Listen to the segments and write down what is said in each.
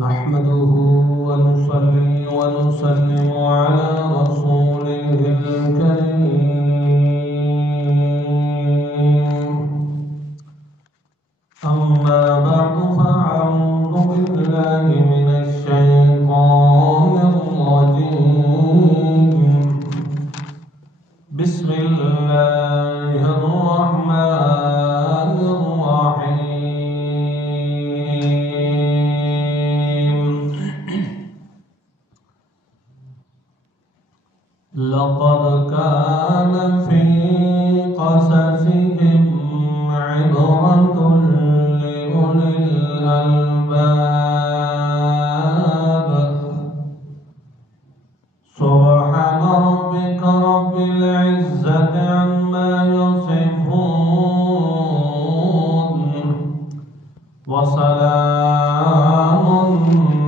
نحمده ونصلي ونسلم على رسوله الكريم أما بعد فأعوذ بالله من الشيطان الرجيم بسم الله الرحمن الرحيم لقد كان في قصصهم عبرة لأولي الألباب سبحان ربك رب العزة عما يصفون وسلام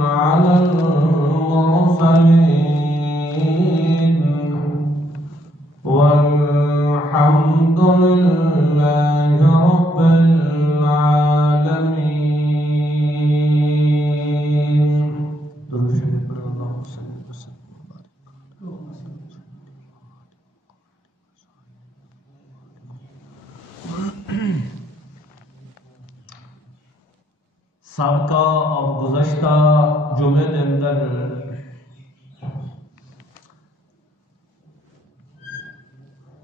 على المرسلين والحمد لله رب العالمين. سابقہ اور گزشتہ جمعے کے اندر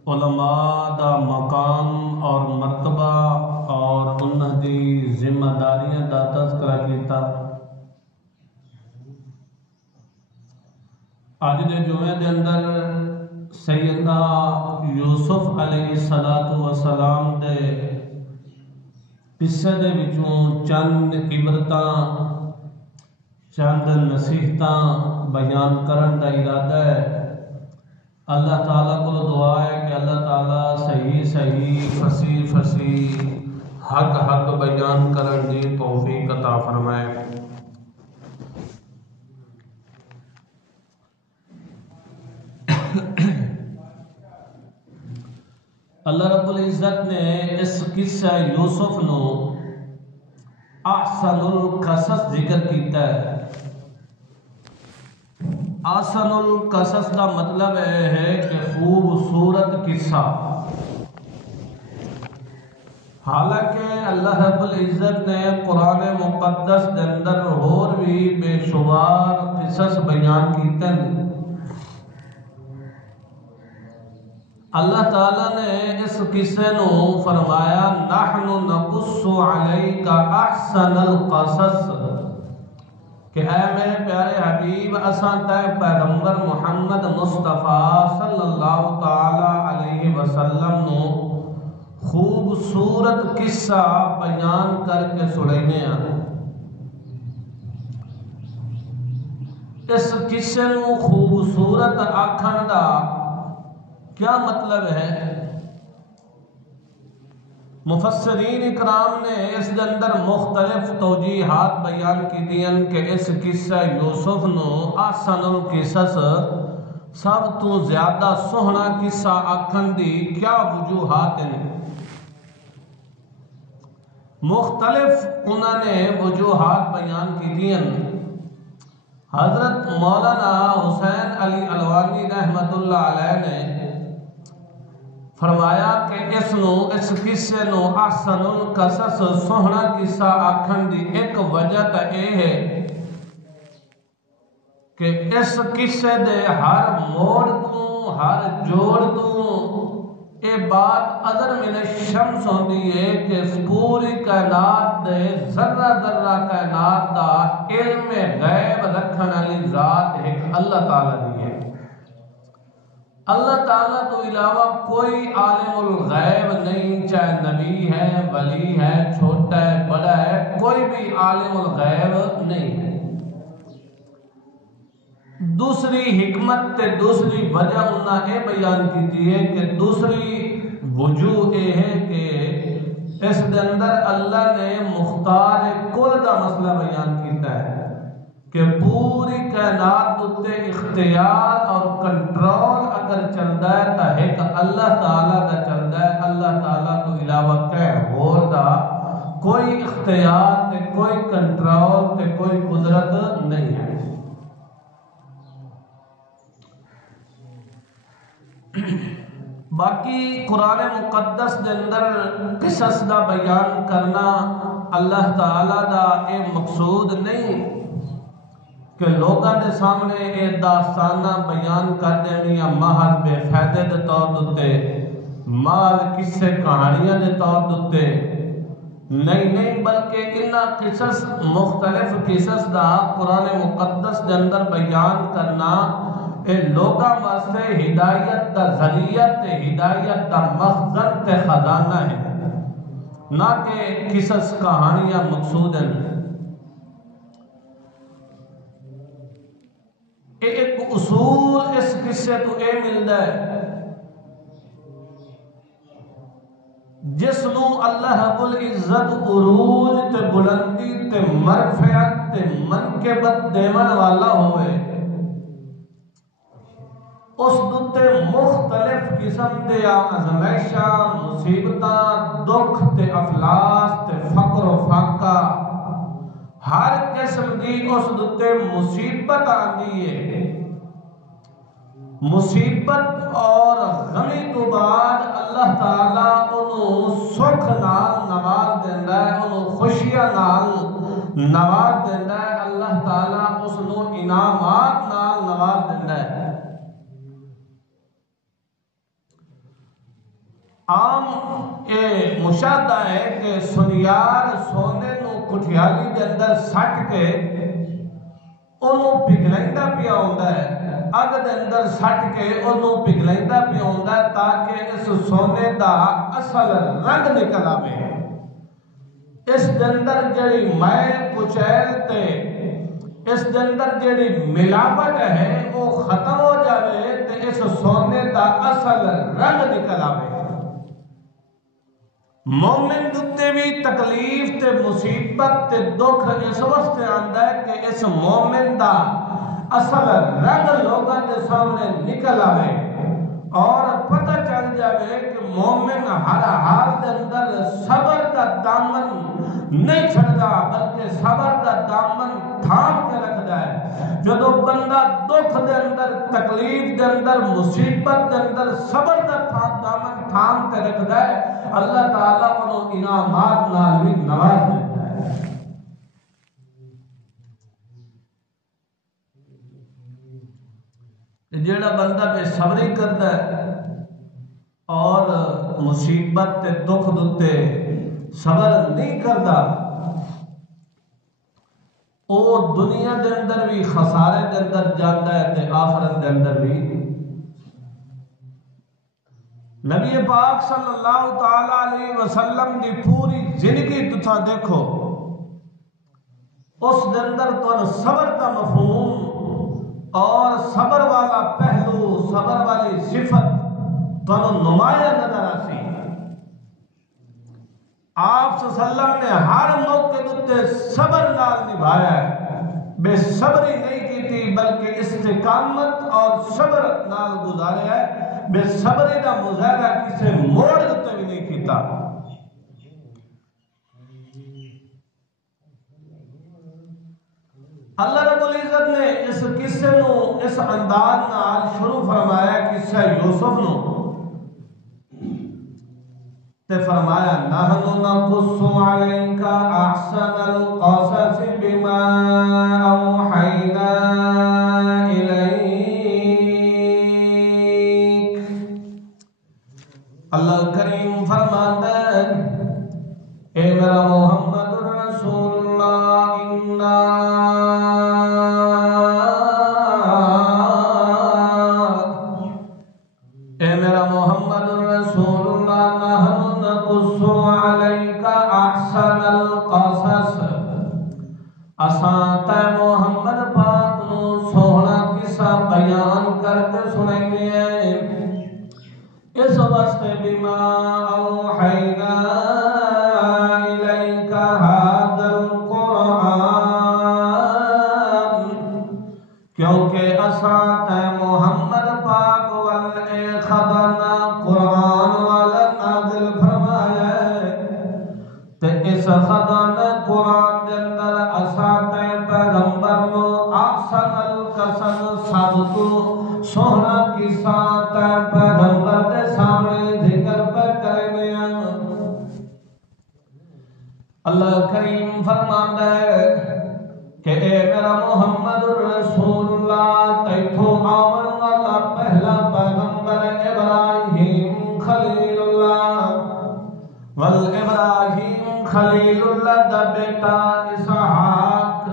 علماء دا مقام اور مرتبہ اور انہاں دی ذمہ داریاں دا تذکرہ کیتا. اج دے جمعے دے اندر سیدنا یوسف علیہ السلام دے قصے دے وچوں چند عبرتاں چند نصیحتاں بیان کرن دا ارادہ ہے. اللہ تعالیٰ کو دعا ہے کہ اللہ تعالیٰ صحیح فصیح حق بیان کرن دی توفیق عطا فرمائے. اللہ رب العزت نے اس قصہ یوسف نو احسن القصص ذکر کیتا ہے. احسن القصص کا مطلب ہے کہ خوبصورت قصہ. حالانکہ اللہ رب العزت نے قرآن مقدس کے اندر اور بھی بے شمار قصص بیان کیتے ہیں. اللہ تعالیٰ نے اس قصے نو فرمایا نحن نقص علیک احسن القصص کہ اے میرے پیارے حبیب اساں تے پیغمبر محمد مصطفیٰ صلی اللہ تعالی علیہ وسلم نو خوبصورت قصہ بیان کر کے سنانے ہیں. اس قصے نو خوبصورت آکھن دا کیا مطلب ہے؟ مفسرین اکرام نے اس کے اندر مختلف توجیحات بیان کی دیں کہ اس قصہ یوسف نو احسن القصص سب تو زیادہ سوہنا قصہ آکھن دی کیا وجوہات ہیں. مختلف انہوں نے وجوہات بیان کی دیں. حضرت مولانا حسین علی الوانی رحمت اللہ علیہ نے فرمایا کہ اس قصے نو احسن القصص سوہنا قصہ آکھن دی ایک وجہ تا اے ہے کہ اس قصے دے ہر موڑ تو ہر جوڑ تو اے بات اگر من الشمس ہوندی ہے کہ پوری کائنات دے ذرہ ذرہ کائنات دا علم غیب رکھن والی ذات ایک اللہ تعالیٰ دی ہے. اللہ تعالیٰ تو علاوہ کوئی عالم الغیب نہیں، چاہے نبی ہے، ولی ہے، چھوٹا ہے، بڑا ہے، کوئی بھی عالم الغیب نہیں ہے. دوسری حکمت تے دوسری وجہ انہاں یہ بیان کی ہے کہ دوسری وجوہ یہ ہے کہ اس دے اندر اللہ نے مختار کل دا مسئلہ بیان کیتا ہے کہ پوری کائنات تے اختیار اور کنٹرول اگر چلتا ہے تو ایک اللہ تعالیٰ دا چلتا ہے. اللہ تعالیٰ تو علاوہ کہ اور دا کوئی اختیار تے کوئی کنٹرول تے کوئی قدرت نہیں ہے۔ باقی قرآن مقدس دے اندر قصص دا بیان کرنا اللہ تعالی دا اے مقصود نہیں کہ لوگاں دے سامنے اے داستانہ بیان کر دینیا محض بے فائدے دے طور دے، محض قصے کہانیاں دے طور دے، نہیں بلکہ انہاں قصص مختلف قصص دا قرآن مقدس دے اندر بیان کرنا اے لوگاں واسطے ہدایت دا ذریعہ تے ہدایت دا مخزن تے خزانہ ہے، نہ کہ قصص کہانیاں مقصود ہیں۔ ایک اصول اس قصے تو اے ملدا ہے، جس نو اللہ رب العزت عروج تے بلندی تے مرفعت تے منقبت دیون والا ہوئے، اس دتے مختلف قسم دے آزمائشاں، مصیبتاں، دکھ تے افلاس تے فقر و فاقہ، ہر قسم دی اس دتے مصیبت آندی ہے۔ مصیبت اور غمی تو بعد اللہ تعالیٰ انہوں سکھ نال نواز دیندا ہے، انہوں خوشیاں نال نواز دیندا ہے، اللہ تعالیٰ اس نو انعامات نال نواز دیندا ہے۔ عام اے مشاہدہ ہے کہ سنیار سونے نو کٹھیالی دے اندر سٹ کے انہوں پگھلائندہ پیا ہوندا ہے، اگ دے اندر سٹ کے انہوں پگھلائندہ پیا ہوندا ہے تاکہ اس سونے دا اصل رنگ نکل آوے، اس دے اندر جڑی میل کچیل تے اس دے اندر جڑی ملاوٹ ہے وہ ختم ہو جاوے تے اس سونے دا اصل رنگ نکل آوے۔ مومن دتے بھی تکلیف تے مصیبت تے دکھ اس وقت آندا ہے کہ اس مومن دا اصل رنگ لوگاں دے سامنے نکل آوے اور پتہ چل جاوے کہ مومن ہر حال دے اندر صبر دا دامن نہیں چھڑدا بلکہ صبر دا دامن تھام کے رکھدا ہے۔ جدو بندہ دکھ دے اندر، تکلیف دے اندر، مصیبت دے اندر صبر دا دامن تھام کے رکھدا ہے، اللہ تعالیٰ انہوں انعامات نال بھی نواز دیتا ہے۔ جیڑا بندہ بے صبری کرتا ہے اور مصیبت تے دکھ دتے صبر نہیں کرتا، وہ دنیا دے اندر بھی خسارے دے اندر جاتا ہے تے آخرت دے اندر بھی۔ نبی پاک صلی اللہ تعالی علیہ وسلم دی پوری زندگی تساں دیکھو، اس دے اندر تو صبر کا مفہوم اور صبر والا پہلو، صبر والی صفت تو نمایاں نظر آسی۔ آپ صلی اللہ علیہ وسلم نے ہر موقع تے صبر نال نبھایا ہے، بے صبری نہیں کی تھی بلکہ استقامت اور صبر نال گزاریا ہے، بے صبری دا مظاہرہ کسے موڑ دیتے بھی نہیں کیتا۔ اللہ رب العزت نے اس قصے نو اس انداز نال شروع فرمایا قصہ یوسف نو، تے فرمایا نحن نقص علیک احسن القصص بما اوحینا الیک۔ اللہ کریم فرماتا ہے اے میرا محمد رسول اللہ، اے میرا محمد رسول اللہ، نحن نقص علیک احسن القصص، اساں تے محمد پاک نو سوہنا قصہ بیان کر کے سنائیں ہیں، اس واسطے بما اوحینا الیک ھذا القرآن، کیونکہ اساں تے محمد پاک والے خبرنا قرآن والا نازل فرمایا ہے تے اس خزانہ قرآن دے اندر اساتے پیغمبر نو احسن القصص سب تو سونا قصہ تے پیغمبر دے سامنے ذکر پر کرنے اللہ کریم فرماندا ہے کہ اے میرا محمد رسول اللہ تیتھو آمن والا پہلا پیغمبر ابراہیم خلیل اللہ والابراہیم خلیل اللہ دا بیٹا اسحاق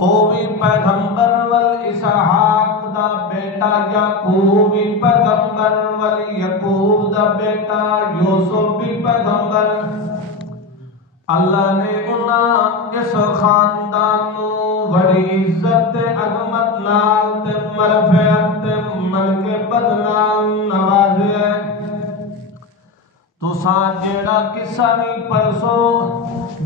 او بھی پیغمبر والاسحاق دا بیٹا یعقوب بھی پیغمبر والیعقوب دا بیٹا یوسف بھی پیغمبر اللہ نے انہاں اس خاندان نو بڑی عزت عظمت نال تے مرفعت تے منقبت نال نوازیا تساں جیڑا قصہ نہیں پڑھسو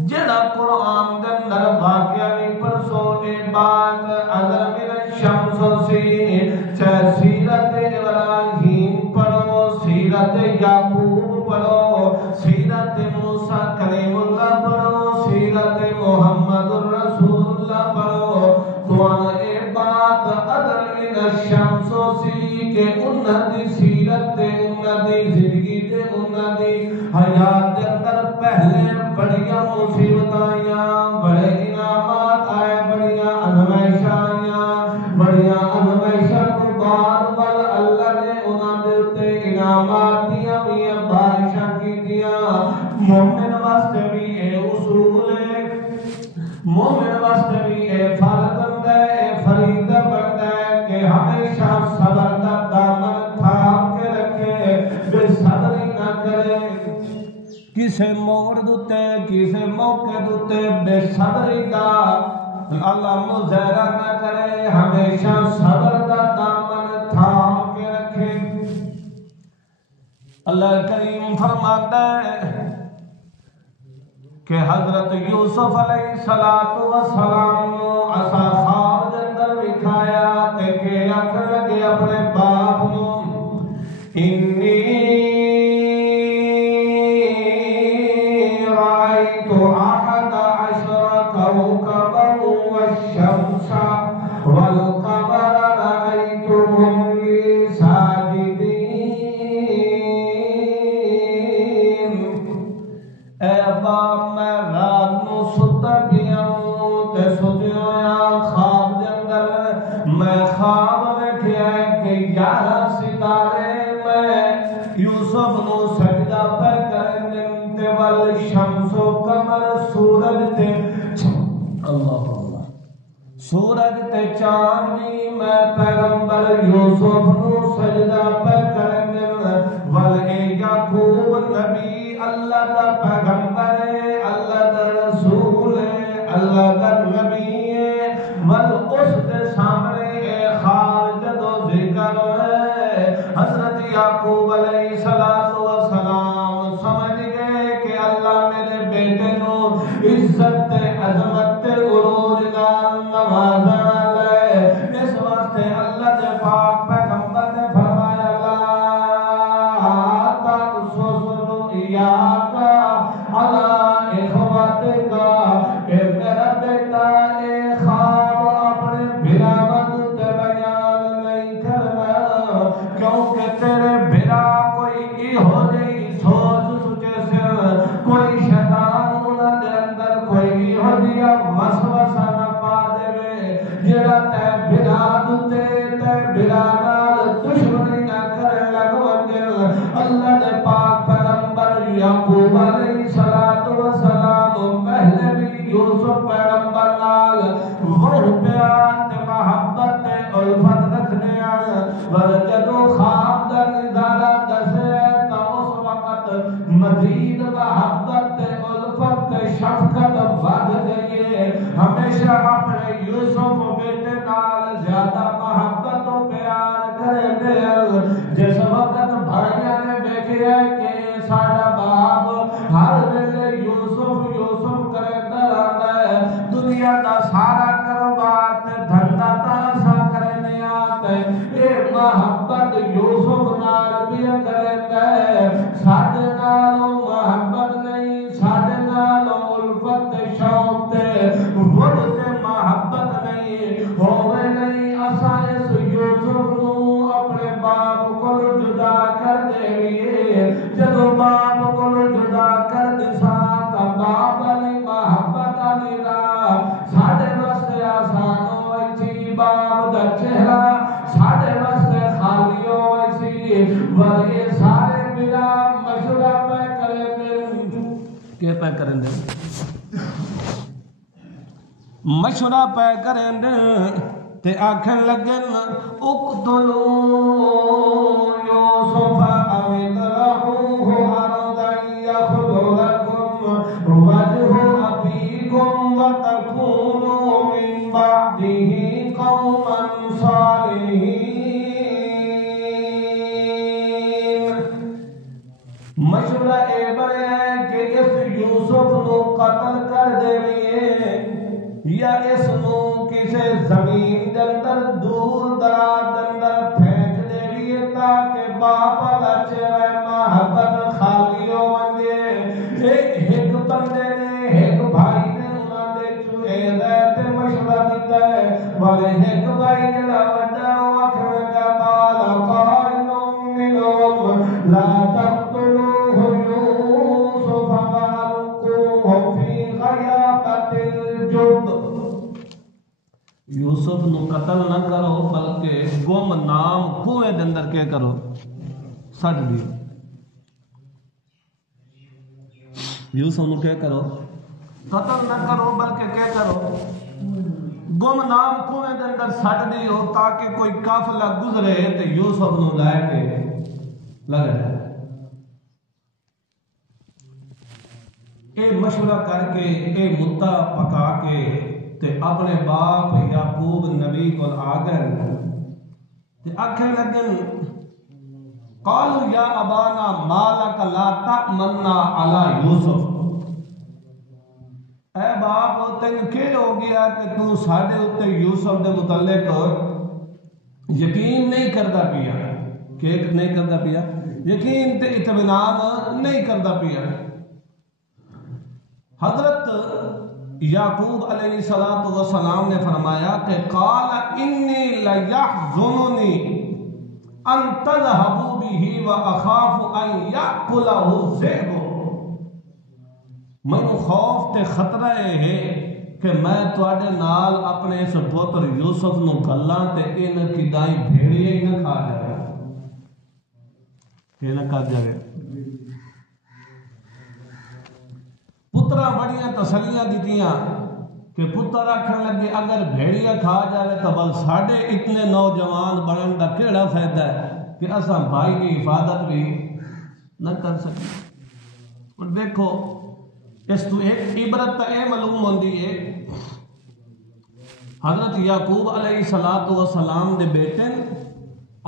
جیڑا قرآن دے اندر واقعہ نہیں پڑھسو اے بات اگر میرے شمس سی چاہے سیرت ابراہیم پڑھو سیرت یعقوب پڑھو سیرت موسیٰ کلیم اللہ پڑھو سیرت محمد رسول اللہ پڑھو تو اے بات اگر میرے شمس سی کہ انہاں دی سیرت تے انہاں دی زندگی تے انہاں دی حیات دے اندر پہلے بڑیاں مصیبتاں آئیاں بڑے انعامات آئے بڑیاں آزمائشاں آئیاں بڑیاں آزمائشاں کو بعد وال اللہ نے انہاں دے تے انعامات دیاں بھی بارشاں کی دیاں مومن واسطے بھی اے اصول ہے مومن واسطے بھی اے فرض بندا ہے فریضہ بندا ہے کہ ہمیشہ صبر دا دامن تھام کے رکھے بے صبری نہ کرے کسے موڑ دوتے کسے موقع دوتے بے صبری دا اللہ مظاہرہ نہ کرے ہمیشہ صبر دا دامن تھام کے رکھے اللہ کریم فرماتا ہے کہ حضرت یوسف علیہ السلام عصا خواب دے اندر دکھایا تے کہ آکھن لگے اپنے باپ نو انی رأیت احد عشر کوكبا والشمس والقمر رأیتهم لی ساجدین اے باپ میں رات نو ستا پیا تے سویا خواب دے اندر میں خواب ویکھیا کہ 11 ستارے میں یوسف نو سجدہ پر کرن تے ول شمس و قمر سورج تے اللہ اللہ سورج تے چاند بھی میں پیغمبر یوسف نو سجدہ پر کرن ول یعقوب نبی اللہ دا پیغمبر ہے اللہ دا رسول ہے اللہ دا نبی ہے ول اس دے سامنے خواب جدو ذکر ہے حضرت یعقوب علیہ السلام سمجھ گئے کہ اللہ میرے بیٹے نو عزت عظمت عروج نال نوازا لے اس واسطے اللہ دے پاک پیغمبر نے فرمایا لا تقصص رؤیاک علی اخواتک کہ میرا بیٹا اے خواب اپنے بھراواں تے بیان نہیں کرنا کیونکہ تیرے بھرا کوئی ہو جئی سوچ سوچے سے کوئی شیطان انہاں دے اندر کوئی ہو جیا وسوسہ نہ پا دے جڑا تے بھرا تے بھرا نال دشمنی نہ کرے لگ ونجے اللہ دے پاک پیغمبر یعقوب علیہ السلام پہلے بھی یوسف پیغمبر نال وہ پیار تے محبت تے الفت رکھنے ور جدو خواب دا نظارہ دسے تا اس وقت مزید محبت تے الفت تے شفقت بڑھ گئی ہے ہمیشہ اپنے یوسف بیٹے نال زیادہ محبت و پیار کرے گئے جس وقت بھائیاں نے دیکھا کہ ساڈا باپ ہر ویلے یوسف کرے رہندا ہے دنیا دا سارا کاروبار تے دھندا تاسا کرنے آتے اے محبت یوسف نال بھی کرے گئے ساڈے نال محبت نہیں ساڈے نال کہ پہ کریں دے مشورہ پہ کریں دے تے آکھن لگن اقتلوا یوسف او اطرحوه ارضا یخل لکم وجه ابیکم وتکونوا من بعده قوما صالحین۔ مشورہ اے بنے ہے کہ اس یوسف نو قتل کر دیوئے یا اس نو کسے زمین دندر دور دراز دندر پھینک دیوئے تاکہ باپا لچے محبت خالی ہو منگے۔ ایک بندے نے ایک بھائی نے انہاں دے چوئے رہتے مشورہ دیتا ہے والے ایک بھائی جڑا وڈا وکھر کا بالا قائل منہم لا تقتلوه یوسف فالقوه فی غیابت الجب۔ یوسف نو قتل نہ کرو بلکہ گم نام کنویں دے اندر کیا کرو سٹ دیو۔ یوسف نو کیا کرو قتل نہ کرو بلکہ کیا کرو گم نام کنویں دے اندر سٹ دیو تاکہ کوئی قافلہ گزرے تے یوسف نو لائے کے لگ جائے۔ اے مشورہ کر کے اے مدعا پکا کے تے اپنے باپ یعقوب نبی کو آگن تے آکھن لگن قالوا یا ابانا ما لک لا تأمنا علی یوسف۔ اے باپ تین کہ ہو گیا کہ تو ساڑھے اتے یوسف دے متعلق یقین نہیں کردا پیا کہ نہیں کردا پیا یقین تے اطمینان نہیں کردا پیا۔ حضرت یعقوب علیہ السلام نے فرمایا کہ قال انی لیحزننی ان تذهبوا به واخاف ان یاکلہ الذئب۔ مینوں خوف تے خطرہ ہے کہ میں تواڈے نال اپنے اس پتر یوسف نو گلاں تے ان کدائیں بھیڑیے نہ کھا جائے کہ نہ کر جائے۔ پترہ بڑیاں تسلیاں دیتیاں کہ پتر آکھن لگے اگر بھیڑیا کھا جائے تو بل ساڑھے اتنے نوجوان بڑھن دا کیڑا فائدہ ہے کہ اساں بھائی کی حفاظت بھی نہ کر سکیں۔ اور دیکھو اس تو ایک عبرت اے معلوم ہوندی ہے حضرت یعقوب علیہ السلام دے بیٹے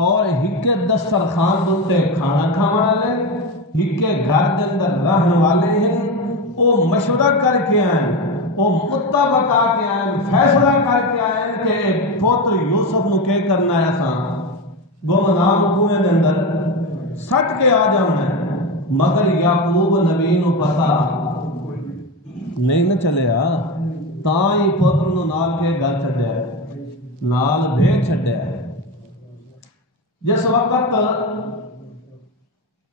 اور ہکے دسترخوان دوتے کھانا کھانا لے ہکے گھر دے اندر رہن والے ہیں وہ مشورہ کر کے آئیں وہ متفق آ کے آئیں فیصلہ کر کے آئیں کہ پوتر یوسف نو کیا کرنا ہے سان گمنام کنویں دے اندر سٹ کے آ جانا ہے مگر یعقوب نبی نو پتا نہیں نہ چلے تاں ہی پوتر نو نال کے گھر چھڈیا ہے نال بھیج چھڈیا ہے۔ جس وقت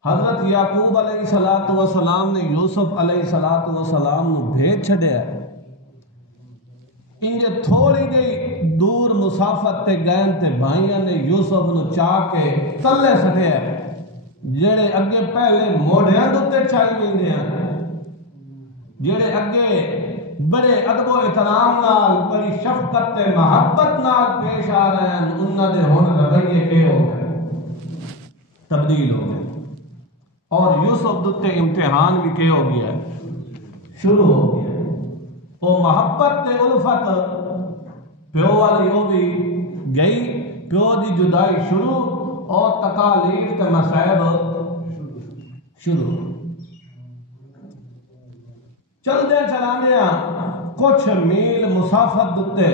حضرت یعقوب علیہ السلام نے یوسف علیہ السلام نو بھیج چھڈیا ہے انجے تھوڑی جی دور مسافت تے گئن تے بھائیاں نے یوسف نو چاہ کے تلے سٹیا ہے جڑے اگے پہلے موڑیاں دوتے چاہی ویندے ہیں جڑے اگے بڑے ادب و احترام نال بڑی شفقت تے محبت نال پیش آ رہے ہیں انہاں دے ہن رویے کے ہو گئے تبدیل ہو گئے اور یوسف دوتے امتحان بھی کے ہو گیا شروع ہو گیا وہ محبت تے الفت پیو والی ہو بھی گئی پیو دی جدائی شروع اور تکالیف تے مصائب شروع چل دے چلانے کچھ میل مسافت دوتے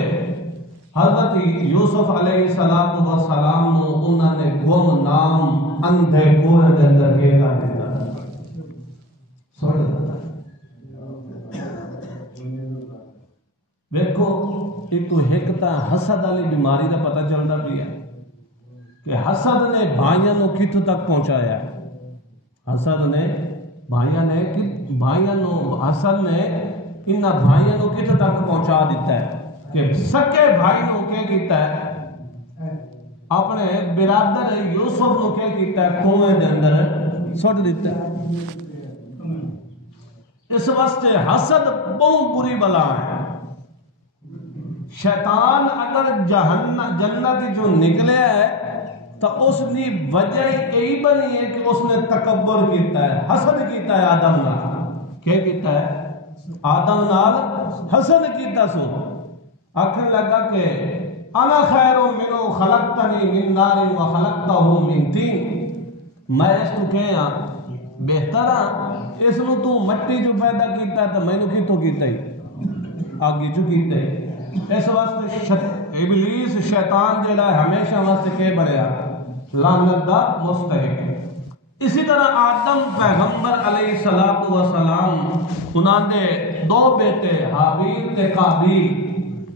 حضرت یوسف علیہ السلام نو انہوں نے گم نام اندھے کوہ دے اندر کے کر دیتا سوڑ دیتا دیکھو ایک تو ہکتا حسد والی بیماری کا پتہ چلتا بھی ہے کہ حسد نے بھائیاں نو کتھوں تک پہنچایا ہے حسد نے بھائیاں نو حسد نے انہاں بھائیاں نو کتھوں تک پہنچا دیتا ہے کہ سکے بھائی نو کیا کیتا ہے اپنے برادر یوسف نو کیا کیتا ہے کنویں دے اندر سٹ دیتا ہے اس واسطے حسد بہت بری بلا ہے. شیطان اگر جنت جو نکلے ہے تو اس کی وجہ یہی بنی ہے کہ اس نے تکبر کیتا ہے، حسد کیتا ہے آدم نال. کیا کیتا ہے؟ آدم نال حسد کیتا. سو آخر لگا کہ انا خیر منو خلقتنی من نار و خلقتہ من طین، میں اس کو کہا بہتر ہاں، اس نو تو مٹی جو پیدا کیتا ہے تو میں نو کیتوں کیتا ہی آگے جو کیتا ہے. اس واسطے ابلیس شیطان جڑا ہے ہمیشہ واسطے کہ بنیا لعنت دا مستحق ہے. اسی طرح آدم پیغمبر علیہ السلام انہاں دے دو بیٹے حابیل تے قابیل،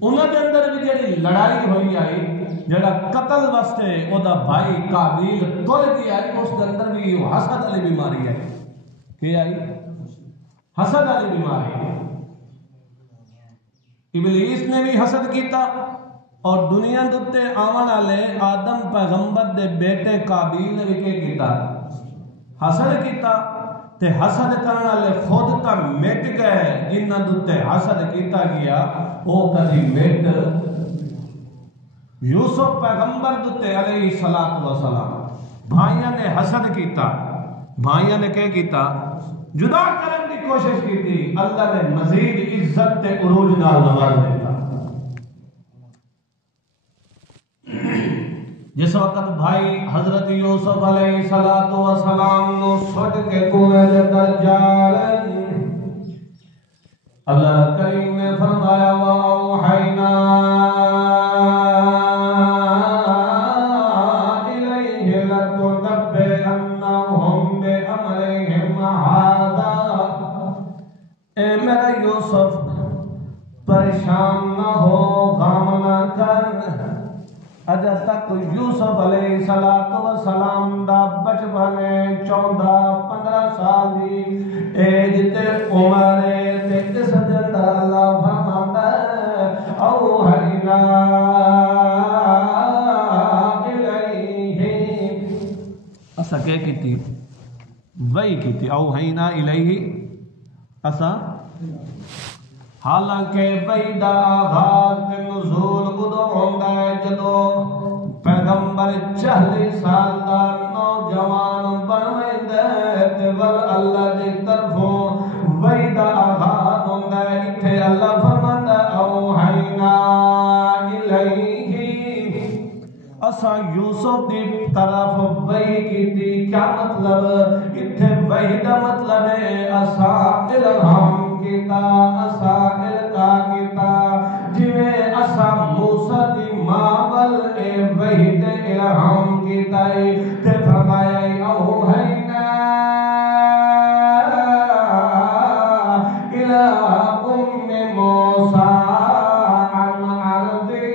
انہاں دے اندر بھی جڑی لڑائی ہوئی آئی، جڑا قتل واسطے او دا بھائی قابیل تل گیا آئی، اس دے اندر بھی حسد والی بیماری ہے. کیا آئی؟ حسد والی بیماری ہے. ابلیس نے بھی حسد کیتا اور دنیا دے آون والے آدم پیغمبر دے بیٹے قابیل نے بھی کیتا حسد کیتا. تے حسد کرنے والے خود تا مٹ گئے، جنہاں دے حسد کیتا گیا وہ کبھی مٹ. یوسف پیغمبر دے علیہ السلام بھائیاں نے حسد کیتا، بھائیاں نے کیا کیتا؟ جدا کرنے کی کوشش کی تھی. اللہ نے مزید عزت تے عروج نال نواز دیتا. جس وقت بھائی حضرت یوسف علیہ السلام نو سٹ کے کنویں دے اندر جالن، اللہ کریم نے فرمایا وَأَوْحَيْنَا إِلَيْهِ لَتُنَبِّئَنَّهُمْ بِأَمْرِهِمْ هَذَا. اے میرا یوسف پریشان نہ ہو، غم نہ کر. اجا تک یوسف علیہ السلام دا بچپن 14-15 سال دی ایج تے عمر تے اس دے اندر اللہ فرماندا ہے اوحینا الیہ. اسا کیا کیتی؟ وہی کیتی. اوحینا الیہ اسا. حالانکہ وحی دا آغاز تے نزول ادو ہوندا ہے جدو پیغمبر 40 سال دا نوجوان بن ویندا ہے تے ول اللہ دی طرفوں وحی دا آغاز ہوندا ہے. ایتھے اللہ فرماندا اوحینا الیہ، اسا یوسف دی طرف وحی کیتی. کیا مطلب؟ ایتھے وحی دا مطلب ہے اسا الہام کیتا، اسا القا کیتا. جویں اسا موسیٰ دی ماں ول اے وحی تے الہام کیتا ہے تے فرمایا اوحینا الی ام موسیٰ ان ارضی.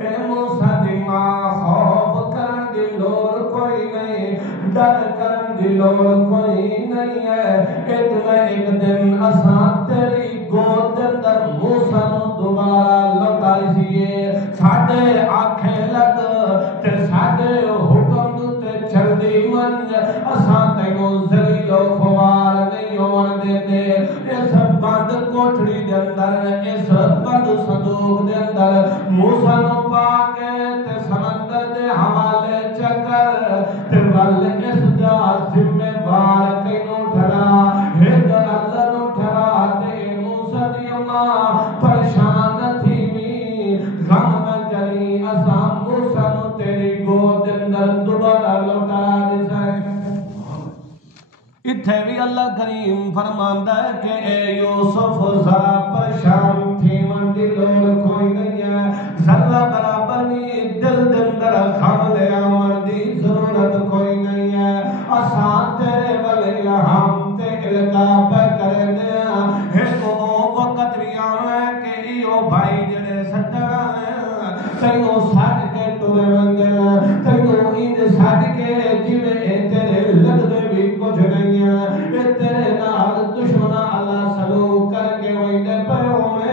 اے موسیٰ دی ماں خوف کرن دی لوڑ کوئی نہیں، ڈر کرن دی لوڑ کوئی نہیں ہے. ایک دن اساں تیری گود دے اندر موسیٰ نو دوبارہ لوٹائیے. ساڈے آنکھیں لگ تے ساڈے حکم تے چلدی من، اساں تینوں ذلیل و خوار نہیں ہون دیندے. اس بند کوٹھڑی دے اندر، اس بند صندوق دے اندر موسیٰ نو پا کے تے سمندر دے حوالے چکر تے ول اس دا ذمہ وار کینوں ٹھہرا. ایک اللہ نو ٹھہرا تے موسیٰ دی ماں پریشان تھی وی غم نہ کری، اساں موسیٰ نو تیری گود دے اندر دوبارہ لوٹا دیسا. اتھے بھی اللہ کریم فرماندا ہے کہ اے یوسف ذرا پریشان تھی من دی لوڑ کوئی نہیں ہے، ذرا برابر نہیں دل دے اندر غم لے آون دی ضرورت کوئی نہیں ہے. اساں تیرے ول الہام تے القا پہ کرے دیا. ایک او وقت بھی آنا ہے کہ ایو بھائی جڑے سٹا تینوں سٹ کے ٹرے وندے، تینوں انج سٹ کے جویں تیرے لگدے بھی کچھ نہیں ہے. اے تیرے نال دشمن اللہ سلوک کر کے ویندے پے ہوے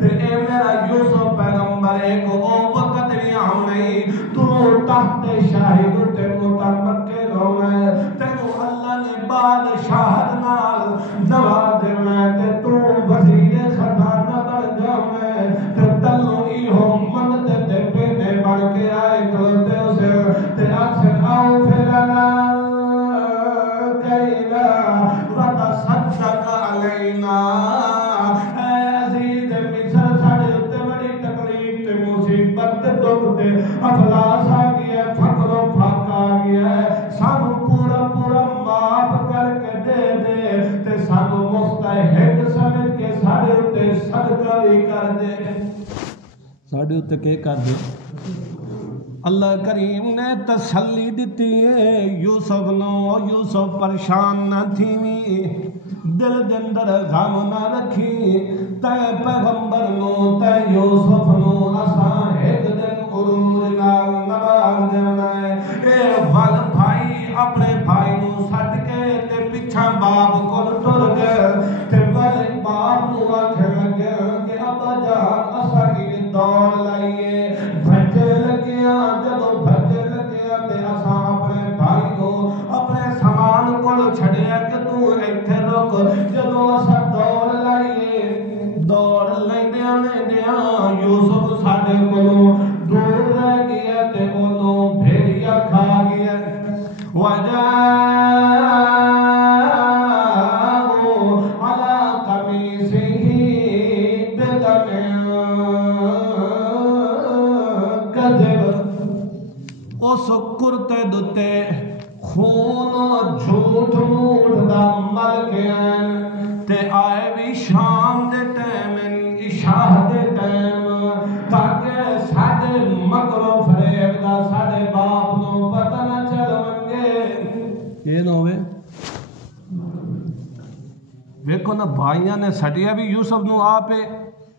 تے اے میرا یوسف پیغمبر ایک او وقت بھی آنا ہے تو تحت شاہد تے متمکن ہوے. تینوں اللہ نے بادشاہت نال افلاس آ گیا ہے، فقر و فاقہ آ گیا ہے، سانو پورا پورا معاف کر کے دے دے تے سانو مستحق سمجھ کے سارے اتے صدقہ بھی کر دے، ساڑھے اتے کے کر دے۔ اللہ کریم نے تسلی دیتی ہے یوسف نو، یوسف پریشان نہ تھیوی، دل دے اندر غم نہ رکھی، تے پیغمبر نو تے یوسف نو اساں ایک دن عروج نال نواز دینا ہے۔ اے ول بھائی اپنے بھائی نو سٹ کے تے پیچھے باپ کول ٹر گئے، تے ول باپ نو آکھن لگے کہ ابا جان اساں کی دوڑ لائیے، بھجے لگیاں، جدوں بھجے لگیا تے اساں اپنے بھائی کو اپنے سامان کول چھڑیا کہ تو ایتھے رک، جدوں اساں دوڑ لائیے، دوڑ لیندیاں لیندیاں یوسف ساڈے کولوں دور رہ گیا تے اونوں بھیڑیا کھا گیا۔ اس کرتے دتے خون جھوٹ موٹ دا مل کے آئین تے آئے بھی شام دے ٹائم عشاء دے ٹائم، تاکہ ساڈے مکر و فریب دا ساڈے باپ نو پتہ نہ چل ونگے۔ یہ نہ ہوئے ویکھو نا، بھائیاں نے سٹیا بھی یوسف نو آپے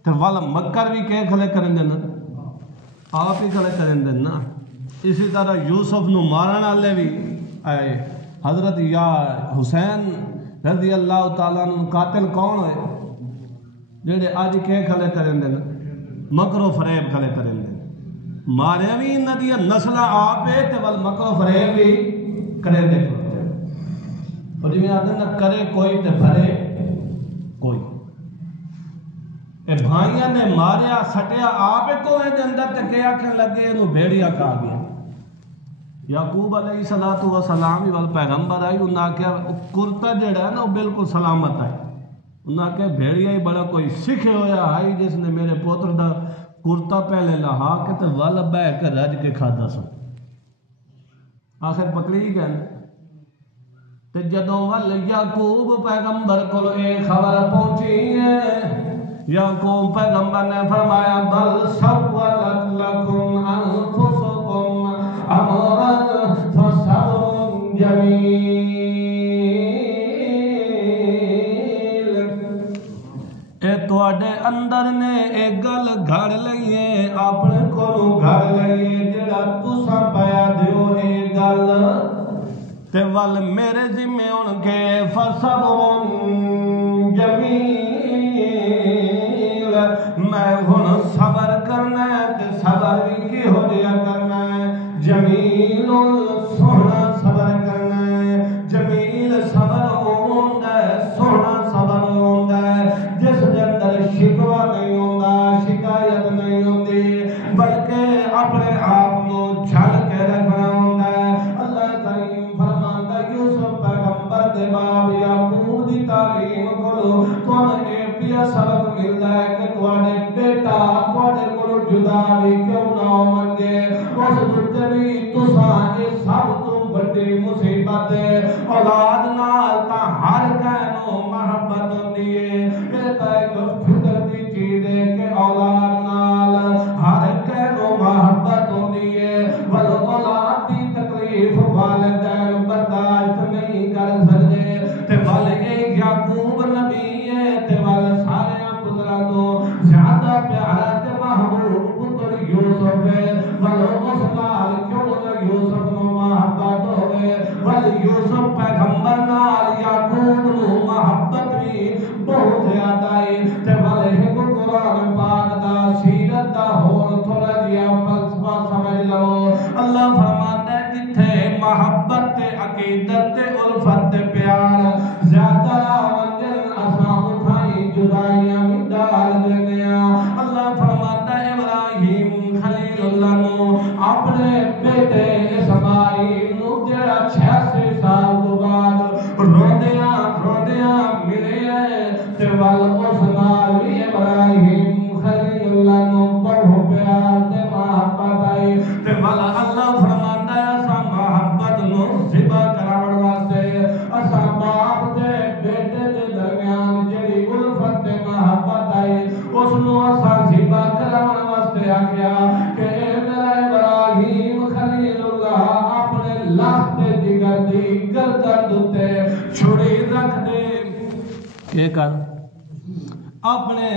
تے والا مکر بھی کہ کھلے کریں دے نا، آپ ہی کھلے کریں دے نا۔ اسی طرح یوسف نو مارن والے بھی آئے، حضرت یا حسین رضی اللہ تعالیٰ عنہ قاتل کون ہوئے؟ جڑے آج کے کھلے کریں دے نا، مکر و فریب کھلے کریں دے، مارے بھی انہاں دی نسل آپے تے ول مکر و فریب بھی کریں دے، اور جی میں آدھے نہ کرے کوئی تے بھرے کوئی۔ اے بھائیاں نے ماریا سٹیا آپ کوئے دے اندر تے کیا کھن لگے انہوں بھیڑیا کھا گیا۔ یعقوب علیہ السلام ہی وال پیغمبر آئی، انہاں کیا کرتا جڑا ہے نا وہ بالکل سلامت آئی، انہاں کیا بھیڑیا ہی بڑا کوئی سکھے ہویا آئی جس نے میرے پوتر دا کرتا پہلے لہا کے تے وال بہ کے رج کے کھادا سا، آخر پکڑی ہی کہنے تے جدوں وال یعقوب پیغمبر کو ایک خبر پہنچی ہے، یعقوب پیغمبر نے فرمایا بل سولت لکم انفسکم امرا فصبر جمیل۔ اے تواڈے اندر نے ایک گل گھڑ لئیے، اپنے کولوں گھڑ لئیے، جڑا تساں پیا دیو اے گل تے ول میرے ذمے ہون کے فصبر جمیل، میں ہن صبر کرنا ہے تے صبر بھی کی ہو جیا کرنا ہے، جمیل سونا صبر کرنا ہے، جمیل صبر ہوندا ہے، سونا صبر ہوندا ہے، جس دے اندر شکوہ نہیں ہوندا، شکایت نہیں ہوندی، بلکہ اپنے آپ نو جھل کے رکھنا ہوندا ہے۔ اللہ کریم فرماندا یوسف پیغمبر دے باپ یعقوب دی تعلیم کرو، تمہیں اے پیا سبق ملدا ہے کہ تواڈے بیٹا تواڈے کولوں جدا بھی کیوں نہ ہوونگے، اس دے بھی تساں اے سب تو بڑی مصیبت ہے، اولاد نال تاں ہر کینوں محبت ہوندی ہے، اے تاں ایک فطرتی چیز ہے کہ اولاد نال ہر کینوں محبت ہوندی ہے، ول اولاد دی تکلیف والدین برداشت نہیں کر سکتے، تے ول اے یعقوب نبی ہے تے ول سارے پتراں تو زیادہ پیارا تے محبوب پتر یوسف ہے، ول اس نال کیوں نہ یوسف نو محبت ہوئے، ول یوسف پیغمبر نال یعقوب نو محبت بھی بہت زیادہ ہے، تے ول ایک قرآن پاک دا سیرت دا ہور تھوڑا جیا فلسفہ سمجھ لو۔ اللہ فرماتا ہے جتھے محبت تے عقیدت تے الفت تے پیار زیادہ ونجن اساں اٹھائی جدائیاں بھی ڈال دینے۔ اللہ فرماتا ہے ابراہیم خلیل اللہ نو اپنے بیٹے اسماعیل نو جڑا 86 سال تو بعد روندیاں روندیاں ملے تے ول اس نال بھی ابراہیم خلیل اللہ نو بہت پیار تے محبت آئی، نو اسا زیبا کراون واسطے آ گیا کہ اے میرا ابراہیم خلیل اللہ اپنے لاتے جگر دی گردن تے چھری رکھ دے کہ کر اپنے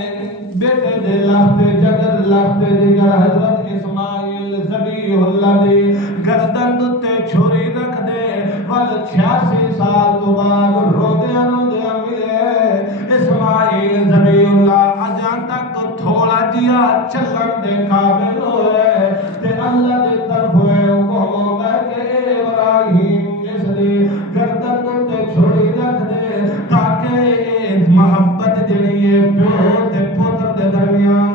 بیٹے دے لاتے جگر حضرت اسماعیل ذبیح اللہ دی گردن تے چھری رکھ دے ول 86 سال تو بعد رودیاں ملے اسماعیل ذبیح اللہ اجاں تک تھوڑا جیا چلن دے قابل ہوئے تے اللہ دے طرف ہوئے حکم ہے کہ ابراہیم اس دی گردن تے چھری رکھ دے تاکہ محبت جڑی ہے پیو تے پتر دے درمیان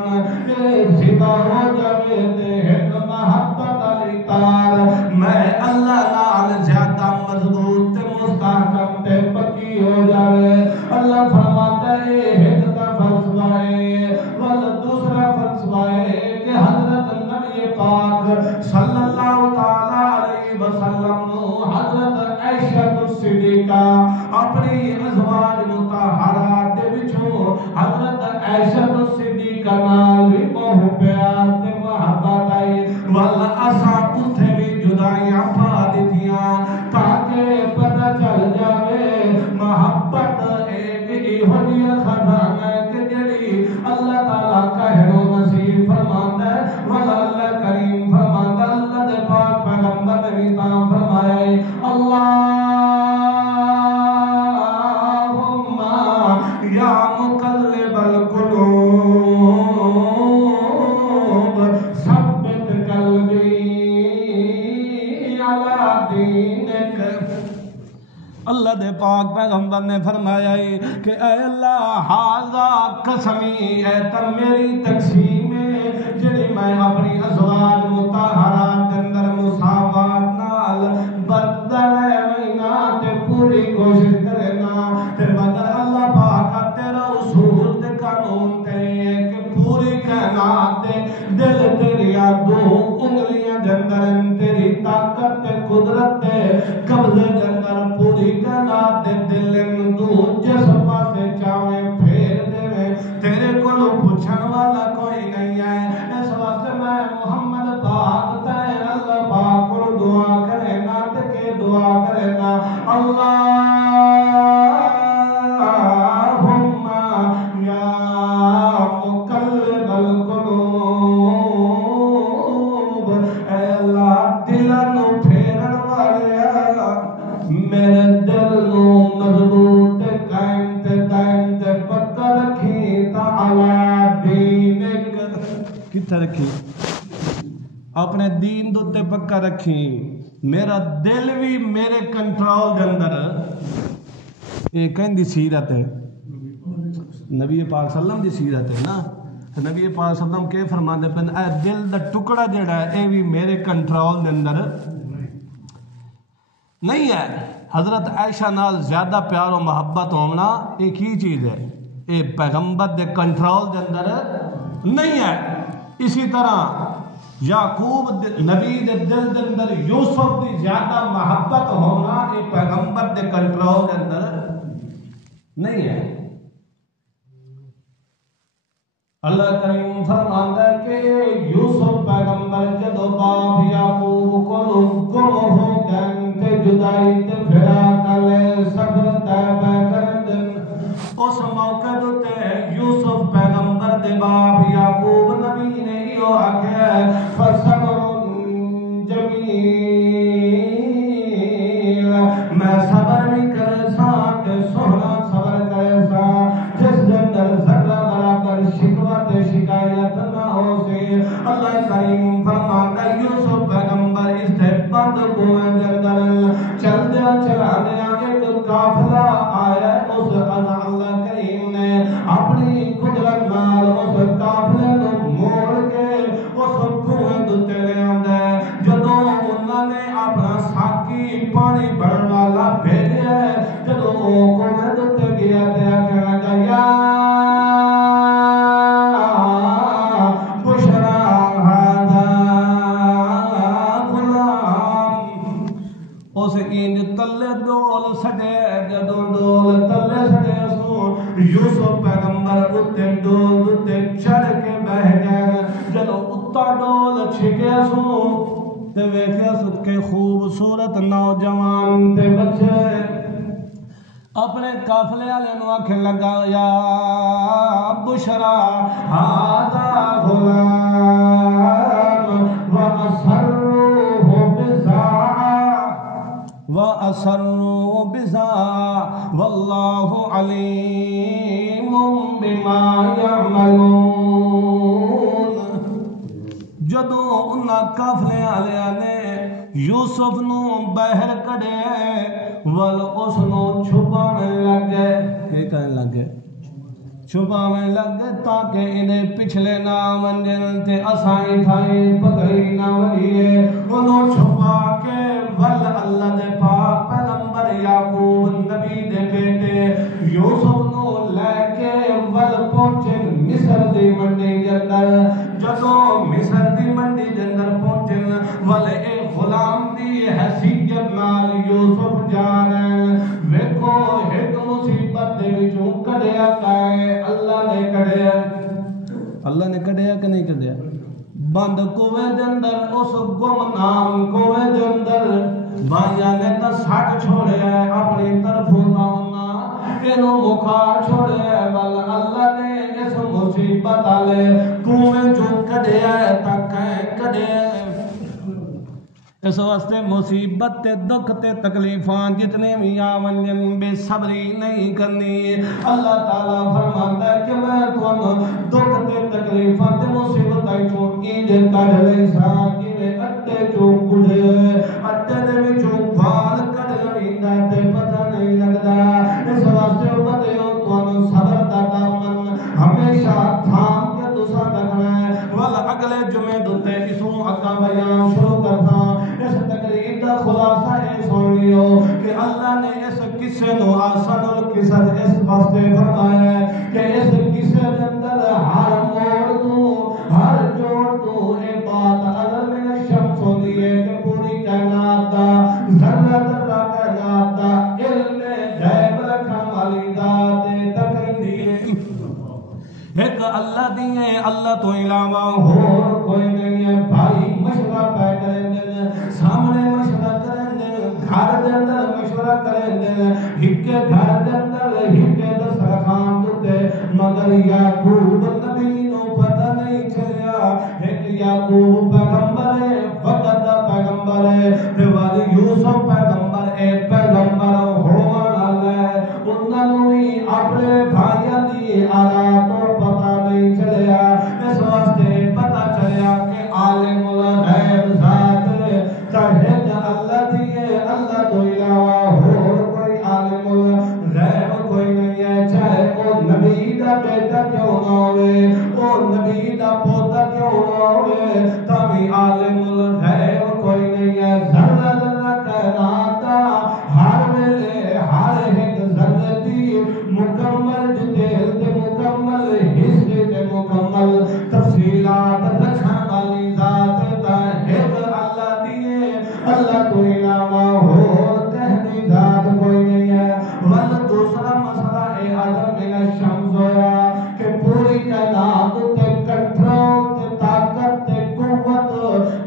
زندہ ہو جاوے تے ایک محبت علی تار میں اللہ نال زیادہ مضبوط تے مستحکم تے پکی ہو جاوے اللہ فرماتا ہے ایک دا فلسفہ ہے ول دوسرا فلسفہ ہے کہ حضرت نبی پاک صلی اللہ تعالی علیہ وسلم نو حضرت عائشہ صدیقہ اپنی ازواج مطہرات دے وچوں حضرت عائشہ صدیقہ نال بھی موہ پیار تے محبت آئی ول اساں اوتھے بھی جدائیاں پا دتیاں تاکہ پتہ چل جاوے محبت ایک ایہو جی خزانہ ہے کہ جڑی اللہ تعالیٰ کہنو نصیب فرماندا ہے ول اللہ کریم فرماندا اللہ دے پاک پیغمبر نے بھی تاں فرمایا ہے یا مقلب القلوب ثبت قلبی علی دینک اللہ دے پاک پیغمبر نے فرمایا ہے کہ اے اللہ ہاذا قسمی ہے تم میری تقسیم ہے جڑی میں اپنی ازواج مطہرات دے اندر مساوات نال بدل وینا تے پوری کوشش کرنا تے مگر اللہ پاک تیرا اصول تے قانون تے کہ پوری کائنات دے دل تیریا دو انگلیاں دے اندر تیری طاقت تے قدرت تے قبضے دے اندر پوری کائنات دے دل دو جس پاسے چاہے پھیر دے تیرے کولو پوچھن والا کوئی نہیں ہے اس واسطے میں محمد پاک تے اللہ پاک کو دعا کرے نا تے کہ دعا کرے نا رکھی اپنے دین دوتے پکا رکھی میرا دل بھی میرے کنٹرول دے اندر یہ کہیں دی سیرت ہے نبی پاک صلی اللہ علیہ وسلم دی سیرت ہے نا نبی پاک صلی اللہ علیہ وسلم کے فرماندے پہ اے دل دا ٹکڑا جڑا ہے اے بھی میرے کنٹرول دے اندر نہیں ہے حضرت عائشہ نال زیادہ پیار و محبت ہونا ایک ہی چیز ہے اے پیغمبر دے کنٹرول دے اندر نہیں ہے اسی طرح یعقوب نبی دے دل دے اندر یوسف دی زیادہ محبت ہونا یہ پیغمبر دے کنٹرول دے اندر نہیں ہے اللہ کریم فرماتا ہے کہ یوسف پیغمبر جدو باپ یعقوب کو گم ہو گئے تے جدائی تے پھرا کلے سفر طیبہ کرن اس موقع تے یوسف پیغمبر دے باپ یعقوب نبی نے یہ آکھیا فصبر جمیل میں صبر بھی کرے سا تے سونا صبر کرے سا جس دے اندر ذرہ برابر شکوت شکایت نہ ہو سے اللہ کریم فرماتا ہے یوسف پیغمبر اس سے بند کنویں دے اندر چل دیا چلا دیا ایک قافلہ آیا اس اللہ کریم نے اپنی قدرت نال اس قافلے کو موڑ کے اس کنویں دے لے آندا ہے جدوں انہاں نے اپنا ساکی پانی بھرن والا بھیجا جدوں وہ کنویں تے گیا تے کہنا یا تلے ڈول سڑے جدو ڈول تلے سڑے یوسف پیغمبر اتے ڈول اتے چڑھ کے بہ گئے جدو اتا ڈول چھکیا سو تے ویکھیا سو کے خوبصورت نوجوان تے بچے اپنے قافلے والے نو آکھن لگا یا بشرا ھذا غلام وَأَسَرُّوا بِزَا وَاللَّهُ عَلِيمٌ بِمَا يَعْمَلُونَ جدو انہاں قافلے والے نے یوسف نو باہر کڈے ول اس نو چھپانے لگے کی کہنے لگے چھپاویں لگے تاکہ انہیں پچھلے نہ ونجن تے اسائیں تھائیں پکڑی نہ ونیے انہوں چھپا کے ول اللہ دے پاک پیغمبر یعقوب نبی دے بیٹے یوسف نو لے کے ول پہنچے مصر دی منڈی دے اندر جدو مصر دی منڈی دے اندر پہنچے ول اے غلام دی حیثیت نال یوسف جان ویکھو ایک مصیبت دے وچوں کڈیا گئے اللہ نے کڈیا کہ نہیں کڈیا بند کوے دے اندر اس گمنام کوے دے اندر بھائیاں نے تا سٹ چھوڑیا ہے اپنی طرفوں نہ اینو مکھا چھوڑیا ہے ول اللہ نے اس مصیبت والے کوے جو کڈیا ہے تا کہیں کڈیا اس واسطے مصیبت تے دکھ تے تکلیفاں جتنے بھی آونجن بے صبری نہیں کرنی اللہ تعالیٰ فرماتا ہے کہ میں تمہیں دکھ تے تکلیفاں تے مصیبتیں چوں اینج کر لئی سا کہ میں اٹے چوں گڑے اٹے دے بھی چوں بھال کر لیندا تے پتہ نہیں لگدا اس واسطے بتیو تمہیں صبر دا دامن ہمیشہ تھام کے تساں رکھنا ہے ول اگلے جمعے دوتے اسوں اگا بیان شروع کرتا اس تقریر کا خلاصہ ہے سن لیو کہ اللہ نے اس قصے نو آسان القصص اس واسطے فرمایا ہے کہ اس قصے کے اندر ہر موڑ تو ہر جوڑ تو اے بات اگر میں شمس ہوندی ہے کہ پوری کائنات دا ذرہ ذرہ کائنات دا علم غیب رکھن والی ذات تکرندی ہے ایک اللہ دی ہے اللہ تو علاوہ اور کوئی نہیں ہے بھائی مشورہ پہ کریں دیں سامنے مشورہ کریں دیں گھر دے اندر مشورہ کریں دیں ہکے گھر دے اندر ہکے دسترخوان دوتے مگر یعقوب نبی نو پتہ نہیں چلیا ایک یعقوب پیغمبر ہے وقت دا پیغمبر ہے دیوال یوسف پیغمبر ہے پیغمبر ہونا ہے انہاں نو ہی اپنے بھائیاں دی آرات پتہ نہیں چلیا اس واسطے پتہ چلیا کہ عالم الغیب ذات تہد اللہ دیئے اللہ تو علاوہ اور کوئی عالم الغیب کوئی نہیں ہے چاہے وہ نبی دا بیٹا کیوں نہ ہوئے وہ نبی دا پوتا کیوں نہ ہوئے تبھی عالم الغیب کوئی نہیں ہے ذرہ ذرہ کائنات ہر ویلے ہر ایک ذرہ دی مکمل ڈیٹیل تے مکمل حصے تے مکمل تفصیلات رکھن والی ذات تہد اللہ دیئے اللہ تو علاوہ اور تہدی ذات کوئی نہیں ہے ول دوسرا مسئلہ اے عالم من الشمس ہویا کہ پوری کائنات تے کنٹرول تے طاقت تے قوت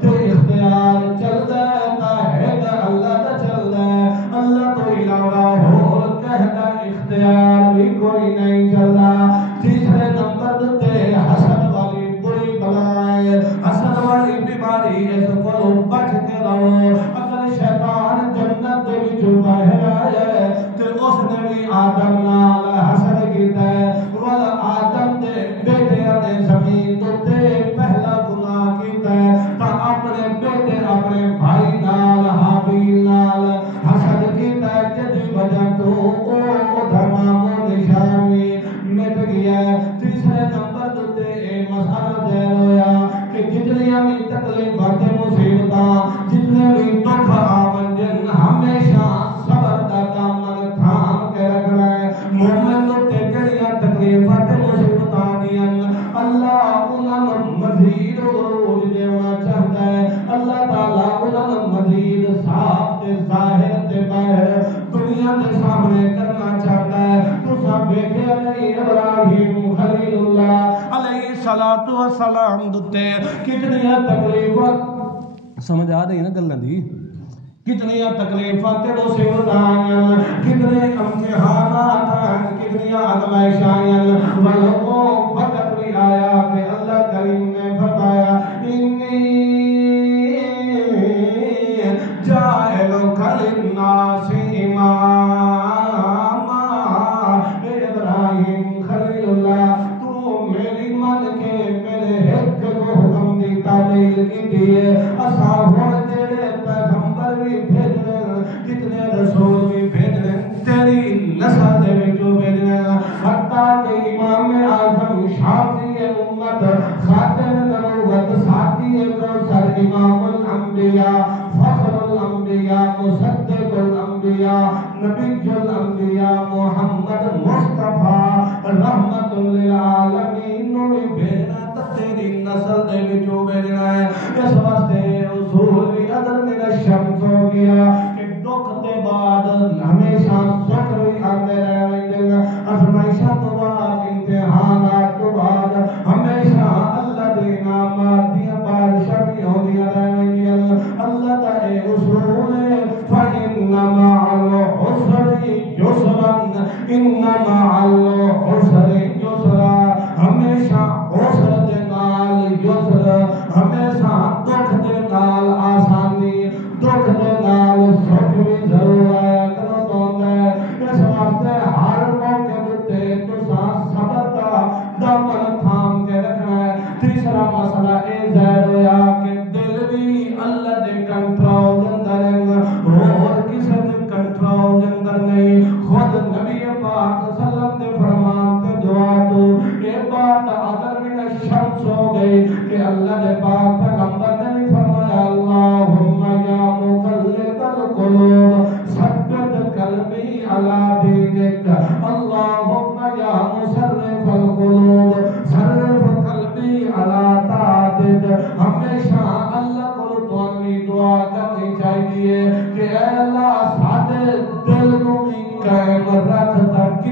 تے اختیار چلدا ہے تہد اللہ دا چلدا ہے اللہ تو علاوہ اور کہدا اختیار بھی کوئی نہیں چلدا تیسرے نمبر تے حسد والی بری بلائے حسد والی بیماری اس کو بچ کے رہو اگر شیطان جنت دے وچوں باہر آئے تے اس نے بھی آدم نال حسد کیتا ہے ول آدم دے بیٹے نے زمین تے پہلا گناہ کیتا ہے تا اپنے بیٹے اپنے بھائی نال حابیل نال حسد کیتا ہے جس وجہ تو او دھرم نشان بھی مٹ گیا ہے تیسرے نمبر تے مسئلہ دے ہویا کہ جتنی بھی تکلیف تے مصیبتاں جتنے بھی دکھ آونجن ہمیشہ صبر دا دامن تھام کے رکھنا ہے مومن تے جڑیاں تکلیفاں تے مصیبتاں دیاں اللہ انہاں نوں مزید عروج دینا چاہتا ہے اللہ تعالیٰ انہاں نوں مزید صاف تے ظاہر تے باہر دنیا دے سامنے کرنا چاہتا ہے تو سب علی ابراہیم خلیل اللہ علیہ السلام دتے کتنی تکلیفاں سمجھ آ رہی ہے نا گلاں دی کتنی تکلیفاں تیرو سے اٹھائیں کتنے امتحانات ہیں کتنی آزمائشائیں ولو وقت بھی آیا کہ اللہ کریم نے فرمایا انی جاعلک للناس اماما اے ابراہیم خلیل اللہ تو میری من کے میرے حق کو حکم دی تعمیل کی دیئے اسا ہون تیرے پیغمبر بھی بھیجنے کتنے رسول بھی بھیجنے تیری نسل دے وچوں بھیجنے حتیٰ کہ امام اعظم شافعی امت خاتم نبوت ساتھی کوثر امام الانبیاء فخر الانبیاء مصدق الانبیاء نبی الانبیاء محمد مصطفیٰ رحمت للعالمین نو بھی بھیجنا تیری نسل دے وچوں بھیجنا ہے اس واسطے اصول بھی عدل من الشمس ہو گیا کہ دکھ دے بعد ہمیشہ سکھ بھی آتے رہے آزمائشاں تو بعد امتحانات تو بعد ہمیشہ اللہ دے نعمات دیا بارشاں بھی ہوندیاں رہے اللہ کا اے اصول ہے فَإِنَّ مَعَ الْعُسْرِ يُسْرًا إِنَّ مَعَ الْعُسْرِ يُسْرًا ہمیشہ عسر دے نال یسر ہمیشہ دکھ دے نال آسانی دکھ دے نال سکھ بھی ضرور آیا کرو تو ہے اس واسطے ہر موقع دیتے تو صبر کا دامن تھام کے رکھنا ہے تیسرا مسئلہ اے ظاہر ہوا کہ دل بھی اللہ دے کنٹرول اندر ہے اور کسی دے کنٹرول اندر نہیں خود نبی پاک صلی اللہ علیہ وسلم دے فرمان تے دعا تو یہ بات اگر من الشمس ہو گئی کہ اللہ دے پاک پیغمبر نے بھی فرمایا اللہم یا مقلب القلوب ثبت قلبی علی دینک اللہم یا مصرف القلوب صرف قلبی علی طاعتک ہمیشہ اللہ کو توانی دعا کرنی چاہیے کہ اے اللہ سادے دل کو بھی قائم رکھ تک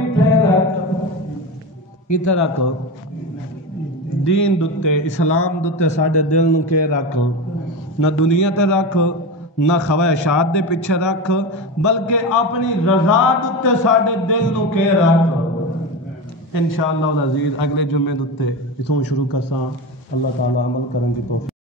کتے رکھ دین دتے اسلام دتے ساڑھے دل نو کے رکھ نہ دنیا تے رکھ نہ خواہشات دے پیچھے رکھ بلکہ اپنی رضا دتے ساڑھے دل نو کے رکھ انشاءاللہ العزیز اگلے جمعے دتے اتوں شروع کرساں اللہ تعالی عمل کرن کی توفیق